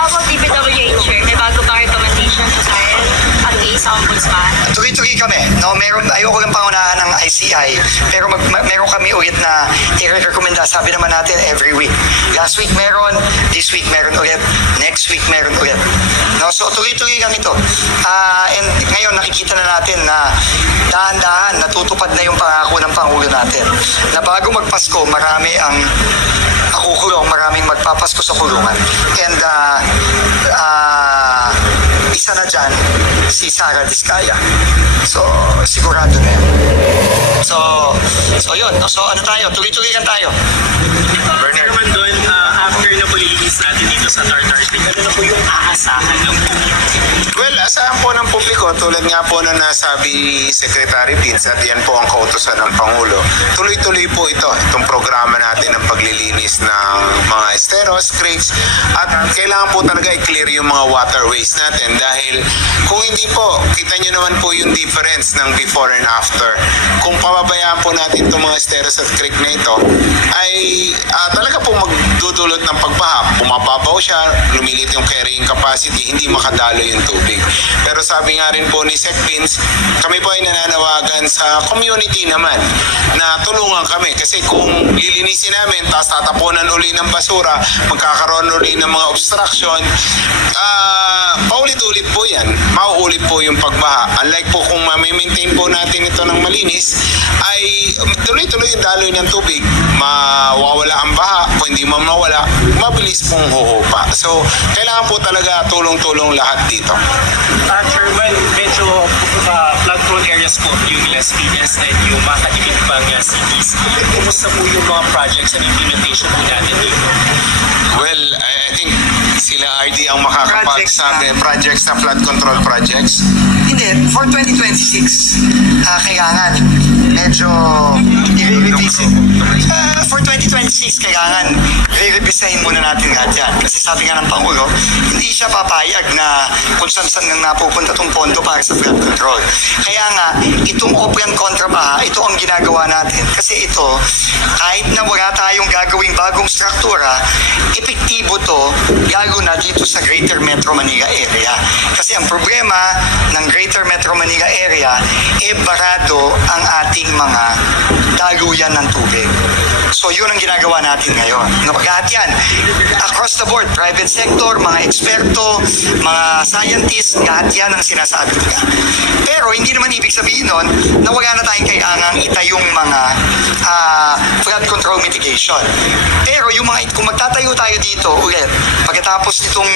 How about DPWH, sir? May bago pa recommendation sa SAEL at kay sa Ombudsman? Tuloy-tuloy kami. No, ayoko lang pangunahan ng ICI, pero meron kami ulit na i-recommenda. Sabi naman natin every week. Last week meron, this week meron ulit, next week meron ulit. No, so tuloy-tuloy lang ito. And ngayon nakikita na natin na dahan-dahan natutupad na yung pangako ng Pangulo natin. Na bago magpasko, marami ang kukulong, maraming magpapasko sa kulungan. And isa na dyan, si Sara Diskaya. So, sigurado na yan. So yun. So, ano tayo? Tuloy-tuloy lang tayo. Bernard naman doon, after na malilinis natin dito sa Tartar Lake, ano na po yung aasahan ng publiko? Well, asahan po ng publiko, tulad nga po na nasabi ni Secretary Vince at yan po ang kautusan ng Pangulo. Tuloy-tuloy po itong programa natin ng paglilinis ng mga esteros, creeks, at kailangan po talaga i-clear yung mga waterways natin dahil kung hindi po, kita nyo naman po yung difference ng before and after. Kung pababayaan po natin itong mga esteros at creek na ito, ay talaga po magdudulot ng pagbaha. Bumababaw siya, lumilit yung carrying capacity, hindi makadalo yung tubig. Pero sabi nga rin po ni Sec Vince, kami po ay nananawagan sa community naman na tulungan kami kasi kung lilinisin namin tapos tatapunan uli ng basura, magkakaroon uli ng mga obstruction, paulit-ulit po yan, mauulit po yung pagbaha. Unlike po kung ma-maintain po natin ito ng malinis, ay tuloy-tuloy yung daloy ng tubig, mawawala ang baha, kung hindi mawala, mabilis pong huhupa. So, kailangan po talaga tulong-tulong lahat dito. Sir, well, medyo flood-prone areas po yung Las Piñas and yung mga katibig pang cities. Kumusta po yung mga projects and implementation po natin dito? Well, I think sila RD ang makakapagsabi projects na flood control projects. Hindi, for 2026, kailangan medyo i-revisit. For 2026, kailangan i-revisahin muna natin lahat yan. Kasi sabi nga ng Pangulo, hindi siya papayag na kung saan nang napupunta itong pondo para sa flood control. Kaya nga, itong open kontrabaha, ito ang ginagawa natin. Kasi ito, kahit na wala tayong gagawing bagong struktura, epektibo to, lalo na dito sa Greater Metro Manila area. Kasi ang problema ng Greater Metro Manila area, barado ang ating mga daluyan ng tubig. So yun ang ginagawa natin ngayon. Lahat yan, across the board, private sector, mga eksperto, mga scientists, lahat yan ang sinasabi nila. Pero hindi naman ibig sabihin nun na wala na tayong kailangang itayong mga flood control mitigation. Pero yung mga, kung magtatayo tayo dito ulit, pagkatapos nitong